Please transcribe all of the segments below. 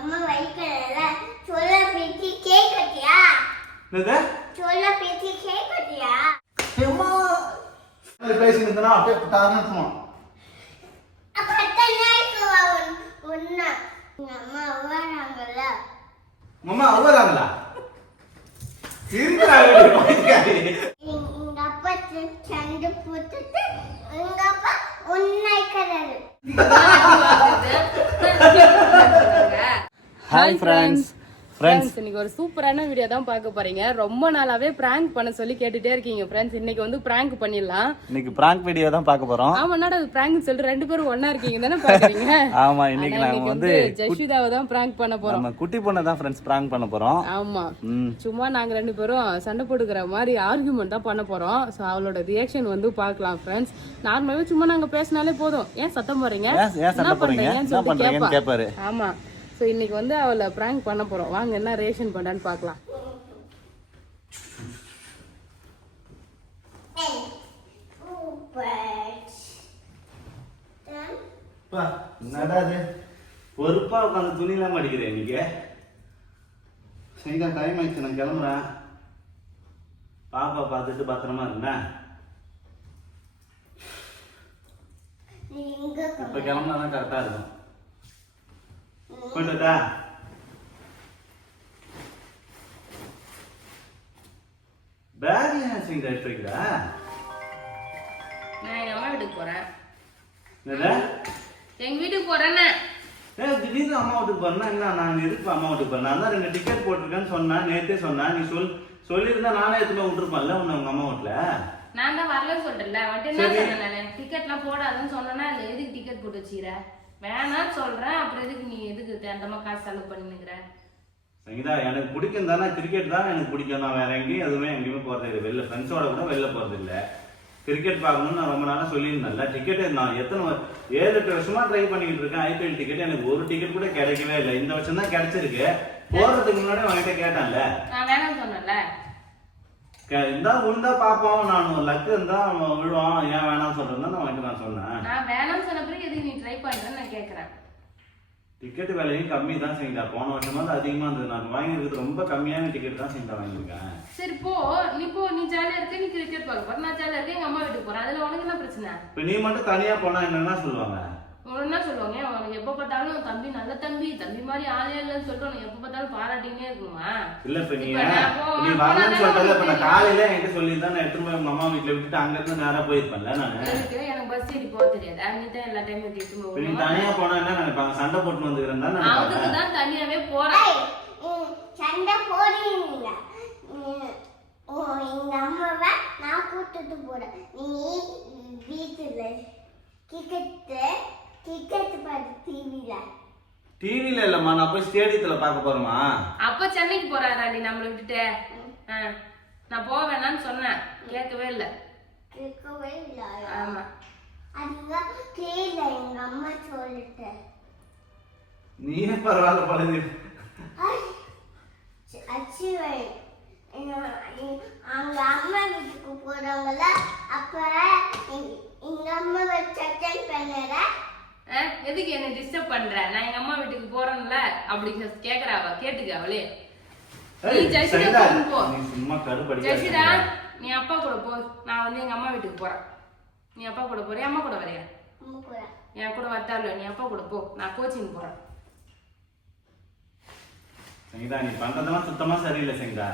அம்மா வைக்கல சொல்ல பேசி கேக்கட்டியா என்னது சொல்ல பேசி கேக்கட்டியா அம்மா பேசினதுனா அப்படியே தானமா அப்பட்ட நாய்க்கு ஒண்ணா அம்மா வராங்கல அம்மா வராங்களா இருக்காங்க எங்க அப்பா சண்டை போட்டுட்டு எங்க அப்பா ஒன்னாய்க்கறாரு ஹாய் ஃப்ரெண்ட்ஸ் இன்னைக்கு ஒரு சூப்பரான வீடியோ தான் பார்க்க போறீங்க. ரொம்ப நாளாவே பிராங்க் பண்ண சொல்லி கேட்டுட்டே இருக்கீங்க ஃப்ரெண்ட்ஸ். இன்னைக்கு வந்து பிராங்க் பண்ணிடலாம். இன்னைக்கு பிராங்க் வீடியோ தான் பார்க்க போறோம். ஆமா, என்னடா அது பிராங்க் சொல்லிட்டு ரெண்டு பேரும் ஒண்ணா இருக்கீங்க தானே பாக்குறீங்க. ஆமா, இன்னைக்கு நாங்க வந்து ஜெஷிதாவை தான் பிராங்க் பண்ண போறோம். நம்ம குட்டி பொண்ணை தான் ஃப்ரெண்ட்ஸ் பிராங்க் பண்ண போறோம். ஆமா, சும்மா நாங்க ரெண்டு பேரும் சண்டை போட்டுக்கிற மாதிரி ஆர்கியூமெண்ட் தான் பண்ண போறோம். சோ அவளோட ரியாக்ஷன் வந்து பார்க்கலாம் ஃப்ரெண்ட்ஸ். நார்மலாவே சும்மா நாங்க பேசினாலே போதும், ஏன் சத்தம் போறீங்க, என்ன பண்றீங்கன்னு கேட்பாரு. ஆமா, ஸோ இன்னைக்கு வந்து அவளை ப்ராங்க் பண்ண போறோம். வாங்க என்ன ரியாக்ஷன் பண்றான்னு பார்க்கலாம். என்னடா இது பொறுப்பா உட்காந்து துணிலாம் அடிக்கிறேன் இன்னைக்கு. சரிங்க, டைம் ஆயிடுச்சு, நான் கிளம்புறேன். பாப்பா பார்த்துட்டு பத்திரமா இருந்தேன். இப்ப கிளம்புனா தான் கரெக்டா இருக்கும். போயிட்டா பேக் ஏன் செஞ்சு எடுத்து வைக்கிறா? நான் எங்க அம்மா வீட்டுக்கு போறேன். என்னடா எங்க வீட்டுக்கு போறேன்னு திடீர்னு அம்மா வீட்டுக்கு போறேன்னா என்ன? நான் எதுக்கு அம்மா வீட்டுக்கு போறேன்? நான் தான் 2 டிக்கெட் போட்டிருக்கேன்னு சொன்னேன், நேத்தே சொன்னேன். நீ சொல்லியிருந்தா நானே எடுத்துட்டு விட்டுருப்பேன்ல உன்னை உங்க அம்மா வீட்டுல. நான் தான் வரலன்னு சொல்லிட்டேன்ல. வந்துட்டு என்ன சொன்னேன் நானு, டிக்கெட்லாம் போடாதுன்னு சொன்னேன்னா இல்ல, எதுக்கு டிக்கெட் போட்டு வச்சுக்கிற? வேணான்னு சொல்றேன், அப்புறம் எதுக்கு நீ எதுக்கு தேண்டமா காசு செலவு பண்ணிக்கிற? சங்கீதா, எனக்கு பிடிக்கும் தானே, கிரிக்கெட் தான் எனக்கு பிடிக்கும். நான் வேற எங்கேயுமே போறது இல்லை. வெளில ஃப்ரெண்ட்ஸோட கூட வெளில போறது இல்லை. கிரிக்கெட் பார்க்கணும்னு நான் ரொம்ப நாளாக சொல்லியிருந்தேன்ல. டிக்கெட்டு நான் 7-8 வருஷமா ட்ரை பண்ணிக்கிட்டு இருக்கேன். ஐபிஎல் டிக்கெட் எனக்கு ஒரு டிக்கெட் கூட கிடைக்கவே இல்லை. இந்த வருஷம் தான் கிடைச்சிருக்கு. போறதுக்கு முன்னாடி அவன்கிட்ட கேட்டான்ல, நான் வேணாம்னு சொன்னேன்ல. இருந்தா விழுந்தா பாப்போம், நான் லக்கு இருந்தா விழுவான், ஏன் வேணாம்னு சொல்றேன் நான் அவன்கிட்ட நான் சொன்னேன். நான் வேணாம்னு சொன்ன பிறகு எதுக்கு நீ ட்ரை பண்றேன்னு நான் கேட்கறேன். டிக்கெட் விலையும் கம்மி தான் செய்தா. போன வருஷமா அதிகமா இருந்தது. நான் வாங்கியிருக்கிறது ரொம்ப கம்மியான டிக்கெட் தான் செய்தா வாங்கியிருக்கேன். சரி போ, நீ ஜாலியா இருக்க, நீ கிரிக்கெட் பார்க்க போற, நான் ஜாலியா இருக்கேன், எங்க அம்மா வீட்டுக்கு போறேன். அதுல உனக்கு என்ன பிரச்சனை? இப்ப நீ மட்டும் தனியா போனா என்னன்னா சொல்லுவாங்க? என்ன சொல்லுவாங்க, அவனுக்கு எப்ப பார்த்தாலும் தம்பி நல்ல தம்பி மாதிரி ஆளே இல்லைன்னு சொல்லிட்டு உனக்கு எப்ப பார்த்தாலும் பாராட்டினே இருக்குமா? இல்ல, இப்ப நீ வரலன்னு சொல்றது. இப்ப நான் காலையில என்கிட்ட சொல்லியிருந்தா நான் எடுத்துட்டு போய் உங்க அம்மா வீட்டுல விட்டுட்டு அங்க இருந்து நேரா போயிருப்பேன்ல. நானு எனக்கு பஸ் ஏறி போக தெரியாது, நீ தான் எல்லா டைமும் எடுத்துட்டு நீ தனியா போனா என்ன நினைப்பாங்க? சண்டை போட்டு வந்துக்கிறேன். அதுக்கு தான் தனியாவே போறேன். சண்டை போடுவீங்க. எங்க அம்மாவை நான் கூட்டிட்டு போறேன். நீ வீட்டுல டிக்கெட் பாரு. டிவில இல்லம்மா, நான் போய் ஸ்டேடியத்துல பார்க்க போறேமா. அப்ப சென்னைக்கு போறாரா நீ நம்மள விட்டுட்டு? நான் போக வேணாம்னு சொன்னேன், கேட்கவே இல்லை. ஆமா, அதுங்க கேள, எங்க அம்மா சொல்லிட்டேன். நீயே பரவாயில்ல பழகு. அச்சுவை அங்க அம்மா வீட்டுக்கு போறாங்கள, அப்ப எங்க அம்மாவை சட்டன் பண்ணற. எதுக்கு என்ன டிஸ்டர்ப் பண்ற? நான் எங்க அம்மா வீட்டுக்கு போறேன்ல அப்படி கேக்குறா. அவ கேட்டுக்க அவளே. நீ ஜெசிதா போ, சும்மா கடுபடி. ஜெசிதா நீ அப்பா கூட போ, நான் வந்து எங்க அம்மா வீட்டுக்கு போறேன். நீ அப்பா கூட போறியா, அம்மா கூட வரையா? என் கூட வரத்தால நீ அப்பா கூட போ, நான் கோச்சிங் போறேன். சங்கீதா, நீ பண்றதெல்லாம் சுத்தமா சரியில்லை சங்கீதா.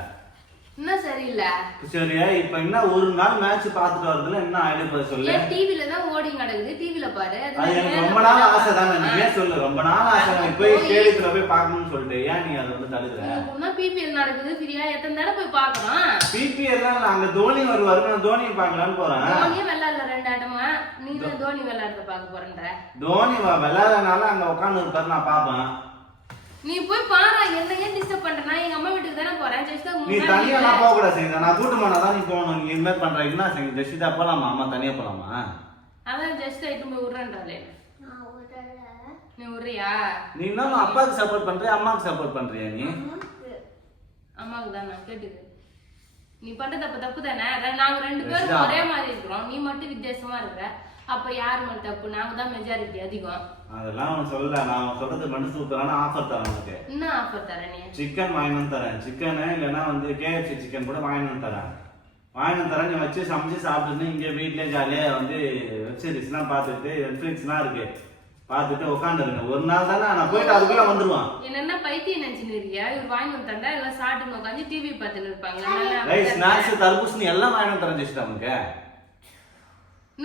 என்ன சரியில்லை? சரியா, இப்ப என்ன ஒரு நாள் மேட்ச் பாத்துட்டு வரதுல என்ன ஆயிடுது சொல்லு. டிவில தான் ஓடி நடக்குது, டிவில பாரு. அது எனக்கு ரொம்ப நாள் ஆசை தானே. நீ ஏன் சொல்லு, ரொம்ப நாள் ஆசை. நீ போய் ஸ்டேடியத்துல போய் பார்க்கணும்னு சொல்லிட்டு ஏன் நீ அதை வந்து தடுக்கிற? உன்னா பிபிஎல் நடக்குது, ஃப்ரீயா எத்தனை தடவை போய் பார்க்கணும்? பிபிஎல் தான் அங்க தோனி வருவாரு, நான் தோனி பார்க்கலான்னு போறேன். தோனியே விளையாடல 2 ஆட்டமா, நீ தான் தோனி விளையாடுறத பார்க்க போறேன்ற. தோனி விளையாடுறதுனால அங்க உட்காந்து இருப்பாரு, நான் பாப்பேன். நீ போய் பாரு, என்ன ஏன் டிஸ்டர்ப் பண்ற? நான் எங்க அம்மா வீட்டுக்கு தானே போறேன். ஜெசிதா நீ தனியா நான் போக கூடாது சங்கீதா. நான் கூட்டு போனா தான் நீ போகணும். நீ இந்த மாதிரி பண்ற என்ன சங்கீதா? ஜெசிதா போலாமா? அம்மா தனியா போலாமா? அதான் ஜெசிதா இட்டு போய் விடுறேன்றாளே. நீ விடுறியா? நீ என்ன அப்பாவுக்கு சப்போர்ட் பண்றியா அம்மாவுக்கு சப்போர்ட் பண்றியா? நீ அம்மாவுக்கு தான். நான் கேட்டுக்கு, நீ பண்ற தப்பு தானே. நாங்க 2 பேரும் ஒரே மாதிரி இருக்கிறோம், நீ மட்டும் வித்தியாசமா இருக்கிற. அப்ப யார் மேல தப்பு? நாங்க தான் மெஜாரிட்டி அதிகம். அதெல்லாம் அவன் சொல்லல. நான் சொல்றது மட்டும் சூப்பரான ஆஃபர் தரேன் உனக்கு. என்ன ஆஃபர் தர நீ? சிக்கன் வாங்கினு தரேன். சிக்கனு இல்லைன்னா வந்து KFC சிக்கன் கூட வாங்கினு தரேன். வாங்கினு தரேன். நீ வச்சு சமைச்சு சாப்பிட்டுன்னு இங்கே வீட்லேயே ஜாலியாக வந்து வெப் சீரிஸ்லாம் பார்த்துட்டு நெட்ஃப்ளிக்ஸ்லாம் இருக்கு பார்த்துட்டு உட்காந்துருங்க. ஒரு நாள் தானே நான் போயிட்டு அதுக்குள்ள வந்துருவான். என்னென்ன பைத்தியம் நினைச்சுருக்கியா? இவர் வாங்கி வந்தா எல்லாம் சாப்பிட்டு உட்காந்து டிவி பார்த்துன்னு இருப்பாங்க. ஸ்நாக்ஸ் தர்பூசணி எல்லாம் வாங்கினு தரேன் ஜெஸ்ட் அவனுக்கு.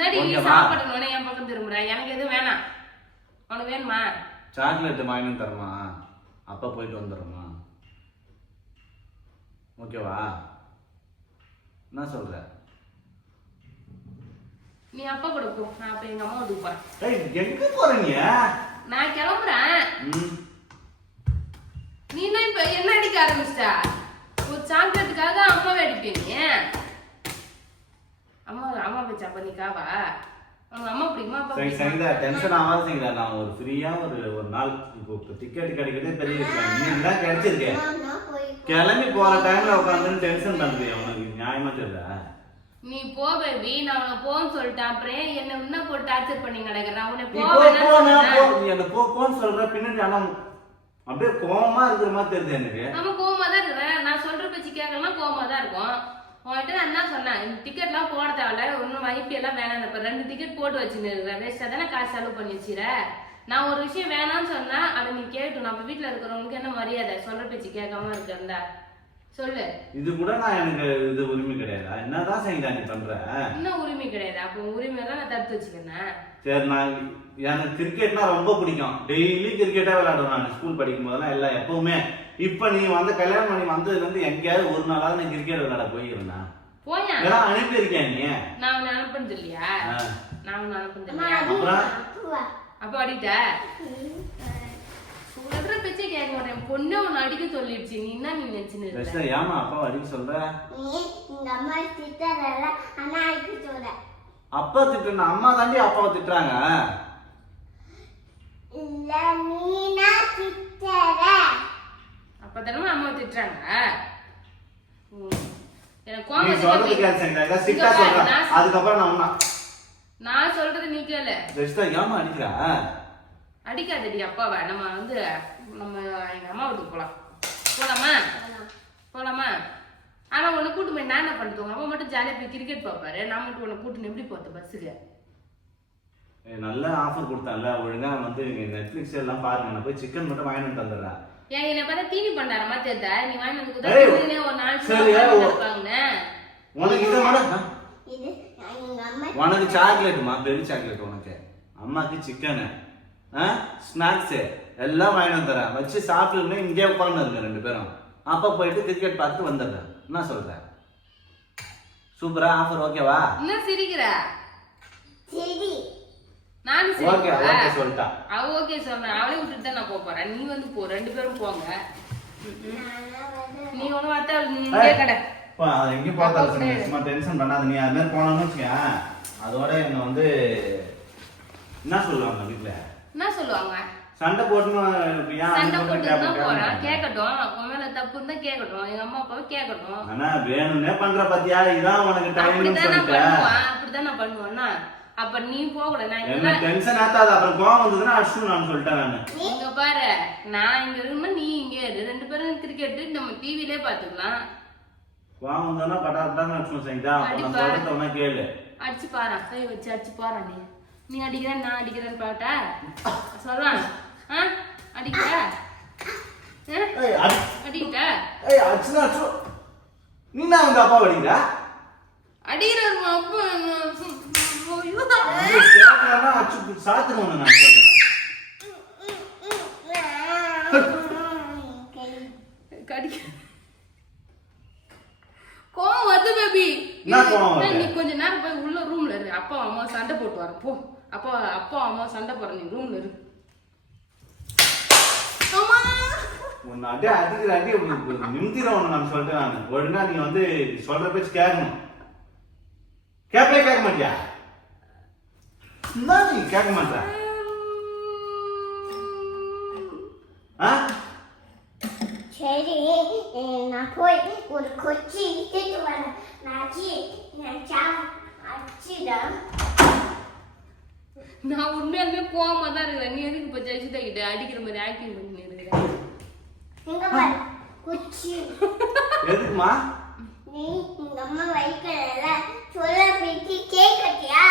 நடி சாப்பிடணும்னு என் பக்கம் திரும்புற. எனக்கு எதுவும் வேணாம். உனக்கு வேணுமா? சாக்லேட் வாங்கினு தரமா? அப்பா போயிட்டு வந்துடுறோமா? ஓகேவா? என்ன சொல்ற? நீ அப்பா கூட போ. நான் அப்ப எங்க அம்மா வீட்டுக்கு போறேன். எங்க போற நீ? நான் கிளம்புறேன். நீ என்ன இப்ப என்ன அடிக்க ஆரம்பிச்சா? ஒரு சாக்லேட்டுக்காக அம்மாவை அடிப்பீங்க. அம்மா வச்சா பண்ணிக்காவா? அவங்க அம்மா பிடிக்குமா? அப்பா சரிதா, டென்ஷன் ஆகாத சரிதா. நான் ஒரு ஃப்ரீயா ஒரு நாள் இப்போ டிக்கெட் கிடைக்கிறதே பெரிய விஷயம். நீ தான் கிடைச்சிருக்கேன். கிளம்பி போற டைம்ல உட்காந்து டென்ஷன் பண்றியா? உனக்கு நியாயமா தெரியல. நீ போ பேபி. நான் உன்னை போன்னு சொல்லிட்டேன். அப்புறம் என்ன இன்னும் போட்டு டார்ச்சர் பண்ணி கிடக்குறேன். உன்னை போன்னு சொல்ற பின்னாடி. ஆனா அப்படியே கோவமா இருக்கிற மாதிரி தெரியுது எனக்கு. நம்ம கோவமா தான் இருக்கிறேன். நான் சொல்ற பேச்சு கேட்கலாம் கோவமா தான் இருக்கும். உன்கிட்ட நான் என்ன சொன்னேன்? இந்த டிக்கெட்லாம் போட தேவையில்ல. ஒன்றும் வைப்பி எல்லாம் வேணாம். இப்போ 2 டிக்கெட் போட்டு வச்சுன்னு இருக்கிறேன். வேஸ்ட்டாக தானே காசு செலவு பண்ணி வச்சுற. நான் ஒரு விஷயம் வேணாம்னு சொன்னா அதை நீ கேட்டு நம்ம வீட்டில் இருக்கிறவங்களுக்கு என்ன மரியாதை? சொல்ற பேச்சு கேட்காம இருக்கிறதா சொல்லு. இது கூட நான் எனக்கு இது உரிமை கிடையாதா? என்னதான் செய்தா நீ பண்ற? இன்னும் உரிமை கிடையாது. அப்போ உரிமை தான் நான் தடுத்து வச்சுக்கிறேன். சரி, நான் எனக்கு கிரிக்கெட்னா ரொம்ப பிடிக்கும். டெய்லி கிரிக்கெட்டா விளையாடுவேன் நான் ஸ்கூல் படிக்கும் போதெல்லாம் எல்லாம் எப்பவுமே. இப்ப நீ வந்து கல்யாணம் பண்ணி வந்ததுல இருந்து எங்கேயாவது ஒரு நாளாவது நீ கிரிக்கெட் விளையாட போயிருந்தா? போயா எல்லாம் அனுப்பியிருக்கேன் நீ. நான் உன்னை அனுப்புனது இல்லையா? நான் உன்னை அனுப்புனது இல்லையா? அப்புறம் அப்ப அடிட்ட சொல்ற பேச்சே கேட்க மாட்டேன். பொண்ணு உன்னை அடிக்க சொல்லிடுச்சு. நீ என்ன நீ நினைச்சுன்னு? ஏமா அப்பா அடிக்க சொல்ற? அம்மா திட்டறல அண்ணா அடிக்க சொல்ற. அப்பா திட்டுனா அம்மா தாண்டி அப்பாவை திட்டுறாங்க. இல்ல நீனா திட்டற. அப்ப தானே அம்மா திட்டுறாங்க. எனக்கு கோவம் வருது. சொல்றது கேட்சங்க. சிட்டா சொல்ற. அதுக்கு அப்புறம் நான் சொல்றது நீ கேளு. ஜெஸ்டா ஏமா அடிக்குறா? அடிக்காதடி அப்பாவை. நம்ம வந்து நம்ம எங்க அம்மா வீட்டுக்கு போலாம். போலாமா? போலாமா? ஆனா உன்னை கூட்டு போய் நான் என்ன பண்ணிட்டு அப்பா மட்டும் ஜாலியா போய் கிரிக்கெட் பாப்பாரு. நான் மட்டும் உன்னை கூட்டு எப்படி போறது பஸ்ஸுக்கு? நல்ல ஆஃபர் கொடுத்தான்ல. ஒழுங்கா வந்து நெட்ஃபிளிக்ஸ் எல்லாம் பாருங்க. நான் போய் சிக்கன் மட்டும் வாங்கிட்டு வந்துடுறேன். ஏன் என்ன பார்த்தா தீனி பண்டார மாதிரி தெரியுதா? நீ வாங்கி வந்து ஒரு நாள் இருப்பாங்க. உனக்கு இதை விட இது எங்க அம்மா உனக்கு சாக்லேட்டுமா? பெரிய சாக்லேட் உனக்கு. அம்மாக்கு சிக்கனு ஸ்நாக்ஸு எல்லாம் வாங்கிட்டு வந்துடுறேன். வச்சு சாப்பிட்டு இங்கே உட்காந்து இருங்க 2 பேரும். அப்பா போயிட்டு கிரிக்கெட் பார்த்துட்டு வந்துடுறேன். என்ன சொல்ற? சூப்பரா ஆஃபர். ஓகேவா? என்ன சிரிக்கிற? சரி நானும் ஓகே ஓகே சொல்லிட்டா. அவ ஓகே சொன்னா. அவளே விட்டுட்டு தான் நான் போறேன். நீ வந்து போ. 2 பேரும் போங்க. நீ ஒண்ணு வார்த்தை நீங்க கடை எங்கேயும் போகாத. சும்மா டென்ஷன் பண்ணாத. நீ அது மாதிரி போனோன்னு வச்சுக்க. அதோட என்ன வந்து என்ன சொல்லுவாங்க வீட்டுல? என்ன சொல்லுவாங்க? சண்டை போட்டுன்னு. சண்டை போட்டு தான் போறேன். கேட்கட்டும். உன் மேல தப்பு இருந்தா கேட்கட்டும். எங்க அம்மா அப்பாவை கேட்கட்டும். ஆனா வேணும்னே பண்ற பாத்தியா? இதான் உனக்கு டைம் அப்படிதான் நான் பண்ணுவேன்னா அப்ப நீ போக கூட. நான் டென்ஷன் ஆத்தாத. அப்புறம் கோவம் வந்ததுன்னா அடிச்சு நான் சொல்லிட்டேன். நான் இங்க பாரு. நான் இங்க இருக்கணும். நீ இங்க இரு. 2 பேரும் கிரிக்கெட் நம்ம டிவிலே பாத்துக்கலாம். கோவம் வந்தோன்னா பட்டாட்டான்னு அடிச்சு செய்தா. அப்ப நான் சொல்றத உனக்கு கேளு. அடிச்சு பாரு. கை வச்சு அடிச்சு பாரு. நீ அடிக்கிறேன் நான் அடிக்கிறேன்னு பாட்டா சொல்றான். அடிக்கிற அடிக்கிட்ட நீ நான் உங்க அப்பா அடிக்கிற? அடிக்கிறாரு அப்பா. சாத்துக்கணும் நான் சொல்றேன். கோவம் வருது பேபி. நீ கொஞ்ச நேரம் போய் உள்ள ரூம்ல இரு. அப்பா அம்மா சண்டை போட்டு வர போ. அப்பா அம்மா சண்டை போற. நீ ரூம்ல இரு. உன்னை அப்படியே அடிக்கிற அடி நிமித்திரம் நான் சொல்லிட்டேன். நான் ஒழுங்கா நீ வந்து சொல்ற பேச்சு கேட்கணும். கேட்க மாட்டியா? நீ கேட்க மாட்ட. சரி நான் போய் ஒரு கொச்சி இட்டுட்டு வரேன். நான் அடிச்சிடா. நான் உண்மையாலுமே கோவமா தான் இருக்கிறேன். நீ எதுக்கு இப்ப ஜெயிச்சுதா கிட்ட அடிக்கிற மாதிரி ஆக்டிங் பண்ணி இருக்கிறேன்? இங்க பாரு குச்சி. எதுக்குமா? நீ உங்க அம்மா வைக்கல சொல்ல பேசி கேக்கட்டியா?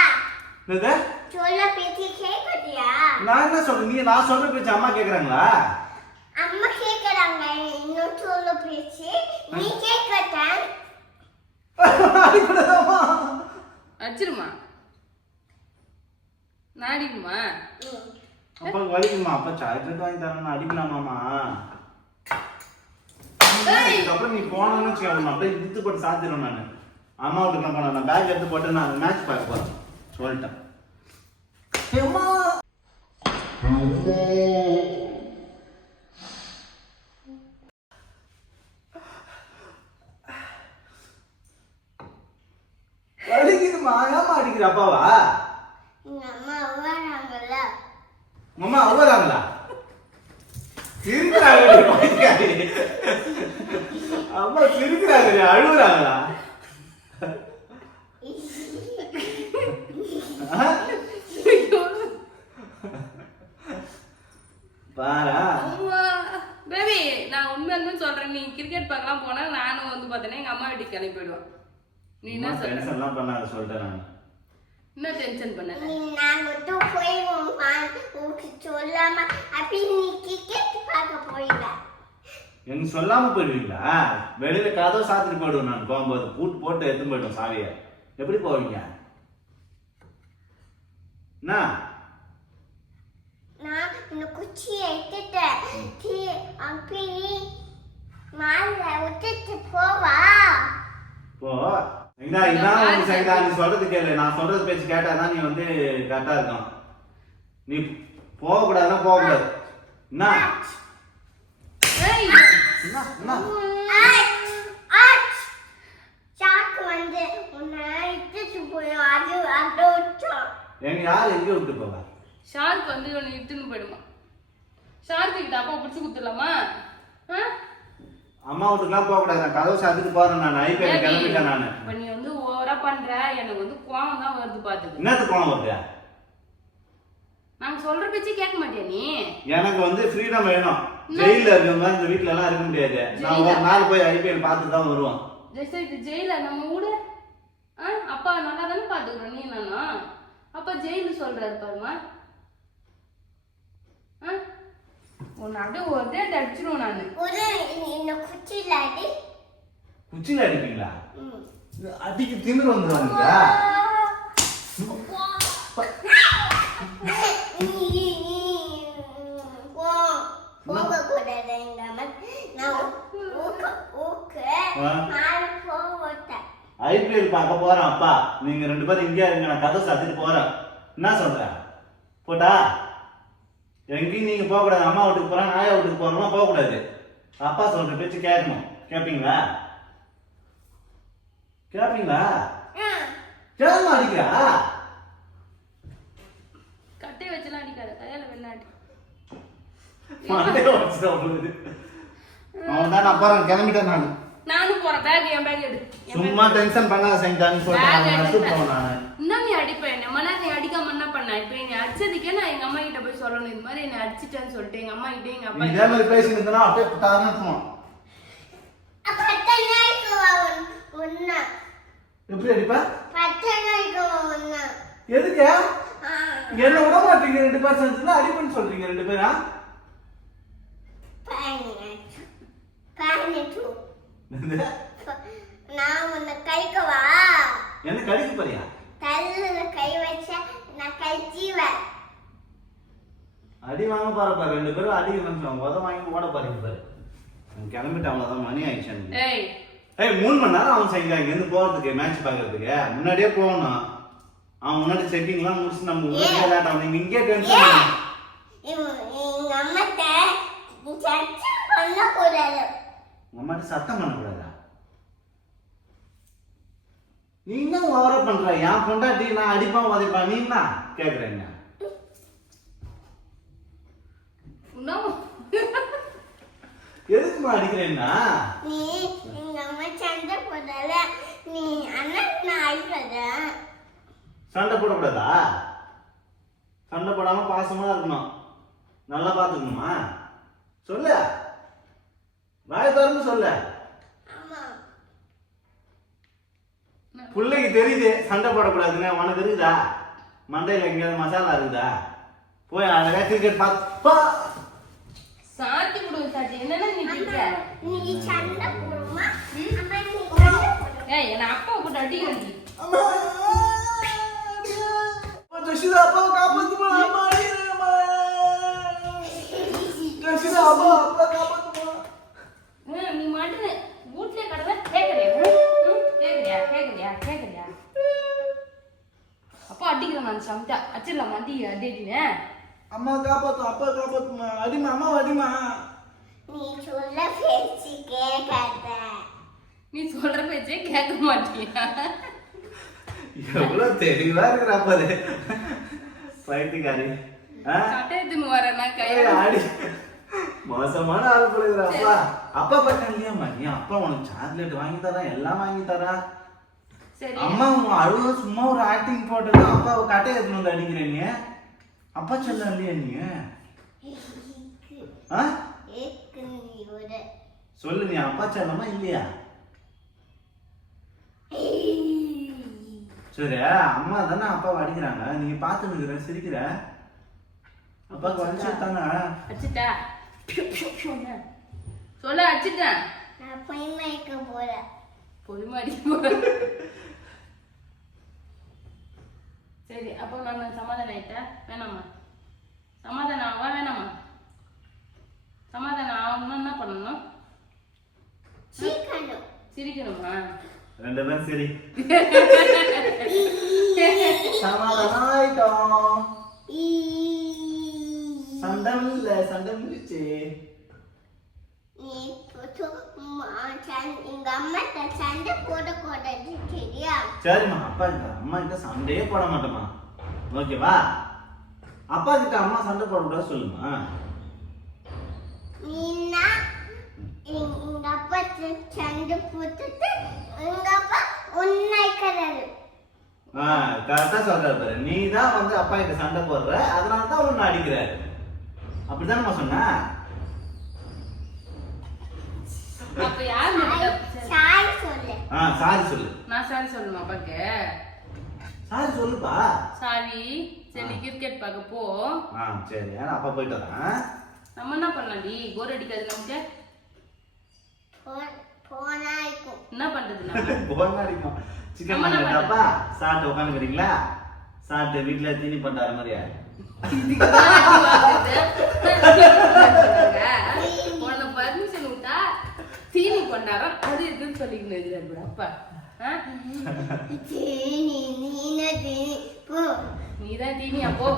என்னது? சொல்ல பேசி கேக்கட்டியா? நான் என்ன சொல்றேன்? நான் சொல்ற பேச்சு அம்மா கேக்குறாங்களா? அம்மா கேக்குறாங்க இன்னும் சொல்ல பேசி நீ கேக்கட்ட. அடிச்சிருமா? நாடிக்குமா? அப்பா வலிக்குமா? அப்பா சாக்லேட் வாங்கி தரேன் அடிக்கலாமாமா? அதுக்கப்புறம் நீ போனோன்னு வச்சுக்கோ அப்படியே இழுத்து போட்டு சாத்திடுவேன் நான். அம்மா வீட்டுக்குலாம் போனேன் நான் பேக் எடுத்து போட்டு நான் மேட்ச் பார்க்க போறேன் சொல்லிட்டேன். அடிக்குதுமா? ஏமா அடிக்கிற அப்பாவா? எங்க அம்மா வராங்கல்ல. அம்மா அவ்வளோங்களா? சிரிக்கிறாங்க. அம்மா சிரிக்கிறாங்க அழுகுறாங்களா? பாரா பேபி நான் உண்மையாலுமே சொல்றேன். நீ கிரிக்கெட் பார்க்கலாம் போனா நானும் வந்து பார்த்தேன்னா எங்க அம்மா வீட்டுக்கு கிளம்பி போயிடுவேன். நீ என்ன சொல்ற? டென்ஷன்லாம் பண்ணாத சொல்லிட்டேன் நான். என்ன டென்ஷன் பண்ணல? நான் மட்டும் போய் உனக்கு சொல்லாம அப்படி நீ கிரிக்கெட் பார்க்க போயிடுவ. எனக்கு சொல்லாம போயிடுவீங்களா? வெளியில கதவை சாத்திட்டு போயிடுவேன் நான். போகும்போது பூட்டு போட்டு எடுத்து போயிடுவேன் சாவியை. எப்படி போவீங்க? என்ன நான் இந்த குச்சியை எடுத்துட்டேன். அப்படி மாலை விட்டுட்டு போவா. போ சங்கீதா. இதான் உனக்கு சங்கீதா நீ சொல்றது கேளு. நான் சொல்றது பேச்சு கேட்டாதான் நீ வந்து கரெக்டா இருக்கும். நீ போகக்கூடாதுன்னா போகக்கூடாது. என்ன சாக்கு வந்து உன்னை இட்டுட்டு போய் அது அதை வச்சோம். எங்க யார் எங்க விட்டு போவா? ஷார்க் வந்து இவனை இட்டுன்னு போயிடுமா? ஷார்க் கிட்ட அப்பா பிடிச்சி குத்துடலாமா? அம்மா வீட்டுக்குலாம் போக கூடாது. நான் கதவை சாத்திட்டு போறேன் நான். ஐபிஎல் கிளம்பிட்டேன் நான். இப்ப நீ வந்து ஓவரா பண்ற. எனக்கு வந்து கோவம் தான் வருது பாத்துக்கு. என்னத்துக்கு கோவம் வருது? நாங்க சொல்ற பேச்சு கேட்க மாட்டியா நீ? எனக்கு வந்து ஃப்ரீடம் வேணும். ஜெயில இருக்கவங்க இந்த வீட்ல எல்லாம் இருக்க முடியாது. நான் ஒரு நாள் போய் ஐபிஎல் பார்த்துட்டு தான் வருவோம். ஜெயில ஜெயில நம்ம ஊடு அப்பா நல்லா தானே பாத்துக்கிறோம் நீ நானா? அப்பா ஜெயிலு சொல்றாரு பாருமா. உன்னை அப்படியே ஒரே அடிச்சிருவோம் நானு. ஒரு இந்த குச்சியில அடி. குச்சியில அடிப்பீங்களா? அடிக்கு திமிரு வந்துருவாங்க. போக கூடாது இந்த நான் போட்டேன். ஐபிஎல் பார்க்க போறேன் அப்பா. நீங்க ரெண்டு பேரும் இங்கே இருங்க. நான் கதை சாத்திட்டு போறேன். என்ன சொல்ற? போட்டா எங்கேயும் நீங்க போக கூடாது. அம்மா வீட்டுக்கு போறேன் ஆயா வீட்டுக்கு போறோம்னா போக கூடாது. அப்பா சொல்ற பேச்சு கேட்கணும். கேட்பீங்களா? கேட்பீங்களா? கேட்க அடிக்கிறா? கட்டை வச்சுலாம் அடிக்காத. கையால வெள்ளாடி அவன் தான் நான் போறேன். கிளம்பிட்டேன் நான். நானும் போறேன். பேக் என் பேக் எடு. சும்மா டென்ஷன் பண்ணாத சங்கீதான்னு சொல்லிட்டு என்ன நீ அடிப்பேன் என்ன நீ அடிக்காம என்ன பண்ண? இப்ப நீ அடிச்சதுக்கே நான் எங்க அம்மா கிட்ட போய் சொல்லணும். இது மாதிரி என்ன அடிச்சிட்டேன்னு சொல்லிட்டு எங்க அம்மா கிட்ட எங்க அப்பா இதே மாதிரி பேசி இருந்தனா அப்படியே தானமா எப்படி அடிப்பா? எதுக்கு என்ன விட மாட்டீங்க? ரெண்டு பேர் சேர்ந்து அடிப்பேன்னு சொல்றீங்க ரெண்டு பேரா? நான் உன்னை கழிக்கவா? என்ன கழிக்க போறியா? தல்லுல கை வச்ச நான் கழிச்சிவேன். அடி வாங்க பாரு. ரெண்டு பேரும் அடி வந்து உத வாங்கி ஓட பாருங்க பாரு. கிளம்பிட்டு அவ்வளவுதான். மணி ஆயிடுச்சு. ஏய் 3 மணி நேரம் அவன் சங்கீதா இங்க இருந்து போறதுக்கு மேட்ச் பாக்குறதுக்கு முன்னாடியே போகணும். அவன் முன்னாடி செட்டிங்லாம் முடிச்சு நம்ம ஊர்ல லேட் ஆகும். இங்கே டென்ஷன். எங்க அம்மாட்ட சட்டம் பண்ணக்கூடாது. உங்க அம்மாட்ட சத்தம் பண்ணக்கூடாதா? நீ என்ன ஓவரா பண்ற? என் பொண்டாட்டி நான் அடிப்பா உதைப்பா நீ என்ன கேக்குறேங்க? எதுக்குமா அடிக்கிறேன்னா? நீ எங்க அம்மா சண்டை போடாத. நீ அண்ணன் அடிக்காத. சண்டை போடக்கூடாதா? சண்டை போடாம பாசமா இருக்கணும். நல்லா பாத்துக்கணுமா? சொல்லு, வாய் திறந்து சொல்லு. ஆமா. பிள்ளைக்கு தெரியுது சண்டை போடக்கூடாதுன்னு. உனக்கு தெரியுதா? மண்டையில எங்கேயாவது மசாலா இருக்குதா? போய் அழகா கிரிக்கெட் பார்த்து சாத்தி விடுவோம் சாத்தி. என்னன்னா நீ கேட்க? நீ சண்டை போடுமா? அம்மா நீ சண்டை போடு. ஏய் என்ன அப்பா போட்டு அடிக்கணும். ஜெஷிதா அப்பா காப்பாத்துமா. அம்மா அடிக்கிறேம்மா. ஜெஷிதா அப்பா காப்பாத்துமா. நீ மாட்டுன வீட்லயே கடவை கேக்குறியா? அப்பா அடிக்கிறேன் நான் சமத்தா. அச்சிடலாம் மாட்டி அடினே. அம்மா காப்பாத்து, அப்பா காப்பாத்துமா. அடிமா, அம்மா அடிமா. நீ சொல்ல பேச்சு கேட்காத. நீ சொல்ற பேச்சே கேட்க மாட்டியா? எவ்வளவு தெளிவா இருக்கிற பாரு பைத்தியக்காரி. கட்டையத்துன்னு வரேன்னா கையில ஆடி மோசமான ஆள் போடுகிற அப்பா. அப்பா பக்கம் இல்லையாம்மா? நீ அப்பா உனக்கு சாக்லேட் வாங்கி தரா, எல்லாம் வாங்கி தரா. சரி அம்மா உன் அழுவ சும்மா ஒரு ஆக்டிங் போட்டது அப்பாவை கட்டையை எடுத்துன்னு வந்து அடிக்கிறேன். நீ அப்பா சொல்ல இல்லையா நீ? சொல்லு, நீ அப்பா செல்லமா இல்லையா? சரி, அம்மா தானே அப்பாவை அடிக்கிறாங்க, நீங்க பாத்து நிக்கிற சிரிக்கிற. அப்பாவுக்கு வலிச்சுட்டாங்க. அடிச்சிட்டா சொல்ல அடிச்சிட்டேன். நான் பொய்மைக்க போறேன். பொறுமாடி போறேன். சரி அப்போ நான் சமாதானம் ஆயிட்டேன். வேணாமா? சமாதானம் ஆவா வேணாமா? சமாதானம் ஆகணும்னா என்ன பண்ணணும்? சிரிக்கணுமா? ரெண்டு பேரும் சரி சமாதானம் ஆயிட்டோம். சண்டை இல்ல, சண்டை முடிச்சு. எங்க அம்மா சண்டை போடக்கூடாது சரியா? சரிம்மா, அப்பா கிட்ட அம்மா கிட்ட சண்டையே போட மாட்டோமா? ஓகேவா? அப்பா கிட்ட அம்மா சண்டை போடக்கூடாது சொல்லுமா? நீனா எங்க அப்பா சண்டை போட்டுட்டு எங்க அப்பா உன்னைக்கிறாரு. கரெக்டா சொல்றாரு பாரு. நீ தான் வந்து அப்பா கிட்ட சண்டை போடுற, அதனால தான் உன்னை அடிக்கிறாரு. அப்படிதானே சொன்ன? அப்ப யார் சாரி சொல்லு. சாரி சொல்லு. நான் சாரி சொல்லணுமா அப்பாக்கு? சாரி சொல்லுப்பா. சாரி. சரி கிரிக்கெட் பார்க்க போ. சரி, அப்பா போயிட்டு வரேன். நம்ம என்ன பண்ணலாம்டி? போர் அடிக்காது நமக்கு? போனா இருக்கும். என்ன பண்றது நம்ம? போனா அடிக்கும். சிக்கன் பண்ணப்பா சாப்பிட்டு உட்காந்துக்கிறீங்களா? சாப்பிட்டு வீட்டுல தீனி பண்றாரு மாதிரியா? உன்னை பர்மிஷன் விட்டா தீனி கொண்டாரம் அது இருக்குன்னு சொல்லிக்கணும் அப்பா. நீதான் தீனி அப்போ.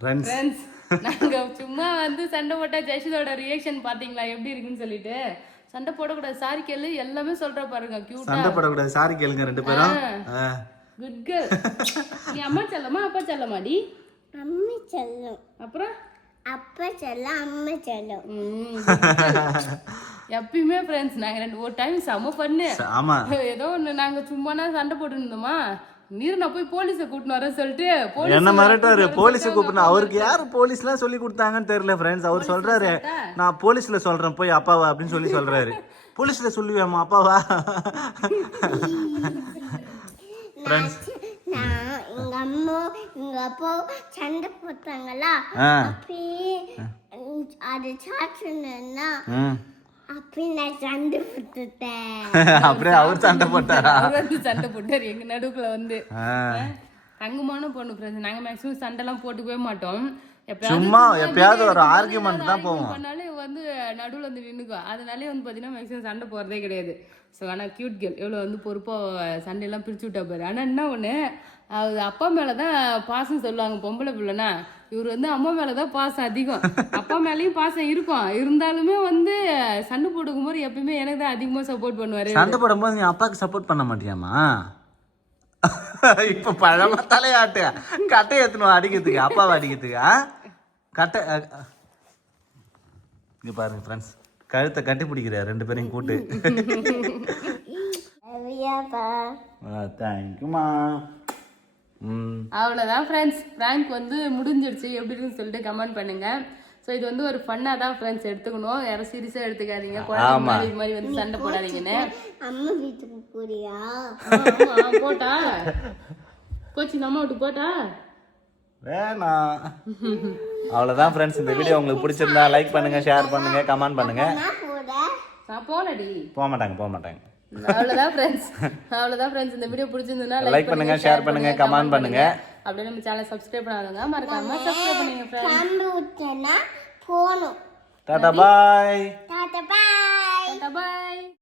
ஃப்ரெண்ட்ஸ், நாங்க சும்மா வந்து சண்டை போட்டா ஜெஷிதோட ரியாக்ஷன் பாத்தீங்களா எப்படி இருக்குன்னு சொல்லிட்டு. சண்டை போடக்கூடாது, சாரி கேளு, எல்லாமே சொல்ற பாருங்க. கியூட்டா சண்டை போடக்கூடாது, சாரி கேளுங்க ரெண்டு பேரும். Good girl. நீ அம்மா செல்லமா அப்பா செல்லமாடி? அம்மா செல்லம். அப்புறம் அப்பா செல்லம், அம்மா செல்லம். எப்பயுமே ஃப்ரெண்ட்ஸ் நாங்க ஒரு டைம் செம பண்ணு. ஆமா, ஏதோ ஒண்ணு நாங்க சும்மானா சண்டை போட்டு இருந்தோமா, நீர் நான் போய் போலீஸை கூட்டின்னு வரேன் சொல்லிட்டு என்ன மிரட்டாரு. போலீஸை கூப்பிடணும். அவருக்கு யாரு போலீஸ்லாம் சொல்லி கொடுத்தாங்கன்னு தெரியல ஃப்ரெண்ட்ஸ். அவர் சொல்றாரு நான் போலீஸ்ல சொல்றேன் போய் அப்பாவா அப்படின்னு சொல்லி சொல்றாரு. போலீஸ்ல சொல்லுவேம்மா அப்பாவா? ஃப்ரெண்ட்ஸ், எங்க அம்மா எங்க அப்பா சண்டை போட்டாங்களா, அப்பயே அது சாப்பிட்டுனா அப்பயே நான் சண்டை போட்டுட்டேன். அப்படியே அவர் சண்டை போட்டாரா? அவர் வந்து சண்டை போட்டாரு எங்க நடுவுக்குள்ள வந்து. தங்கமான பொண்ணு ஃப்ரெண்ட்ஸ். நாங்க மேக்ஸிமம் சண்டைலாம் போட்டுக்கவே மாட்டோம். சும்மா எப்பயாவது ஒரு ஆர்கியூமெண்ட் தான் போவோம். பண்ணாலே வந்து நடுவுல வந்து நின்னுக்கும். அதனாலே வந்து பாத்தீங்கன்னா மேக்ஸிமம் சண்டை போறதே கிடையாது. ஸோ ஆனால் கியூட் கேர்ள் எவ்வளோ வந்து பொறுப்பாக சண்டையெல்லாம் பிரிச்சு விட்டா பாரு. ஆனால் என்ன ஒன்று, அது அப்பா மேலே தான் பாசம் சொல்லுவாங்க பொம்பளை பிள்ளைனா. இவர் வந்து அம்மா மேலே தான் பாசம் அதிகம். அப்பா மேலேயும் பாசம் இருக்கும், இருந்தாலுமே வந்து சண்டை போட்டுக்கும் போது எப்பயுமே எனக்கு தான் அதிகமாக சப்போர்ட் பண்ணுவார். சண்டை போடும்போது நீ அப்பாவுக்கு சப்போர்ட் பண்ண மாட்டியாமா? இப்போ பழமா தலையாட்டு கட்டை ஏற்றணும் அடிக்கிறதுக்கு, அப்பாவை அடிக்கிறதுக்கு. கட்டை இங்க பாருங்க ஃப்ரெண்ட்ஸ், கழுத்தை கட்டி பிடிக்கிற ரெண்டு பேரையும் கூட்டு. தேங்க்யூமா. அவ்வளோதான் ஃப்ரெண்ட்ஸ், ப்ராங்க் வந்து முடிஞ்சிடுச்சு. எப்படின்னு சொல்லிட்டு கமெண்ட் பண்ணுங்க. ஸோ இது வந்து ஒரு ஃபன்னாக தான் ஃப்ரெண்ட்ஸ் எடுத்துக்கணும், யாரும் சீரியஸாக எடுத்துக்காதீங்க. குழந்தைங்க இது மாதிரி வந்து சண்டை போடாதீங்கன்னு. அம்மா வீட்டுக்கு போறியா? போட்டா கோச்சி அம்மா விட்டு போட்டா வேணாம். அவ்வளோதான் ஃப்ரெண்ட்ஸ், இந்த வீடியோ உங்களுக்கு பிடிச்சிருந்தா லைக் பண்ணுங்க, ஷேர் பண்ணுங்க, கமெண்ட் பண்ணுங்க. நான் போனடி போக மாட்டாங்க. அவ்வளோதான் ஃப்ரெண்ட்ஸ், இந்த வீடியோ பிடிச்சிருந்ததுன்னா லைக் பண்ணுங்க, ஷேர் பண்ணுங்க, கமெண்ட் பண்ணுங்க. அப்படியே நம்ம சேனல் சப்ஸ்கிரைப் பண்ணாதவங்க மறக்காம சப்ஸ்கிரைப் பண்ணுங்க ஃப்ரெண்ட்ஸ். போணும். டாடா பாய். டாடா பாய். பாய்.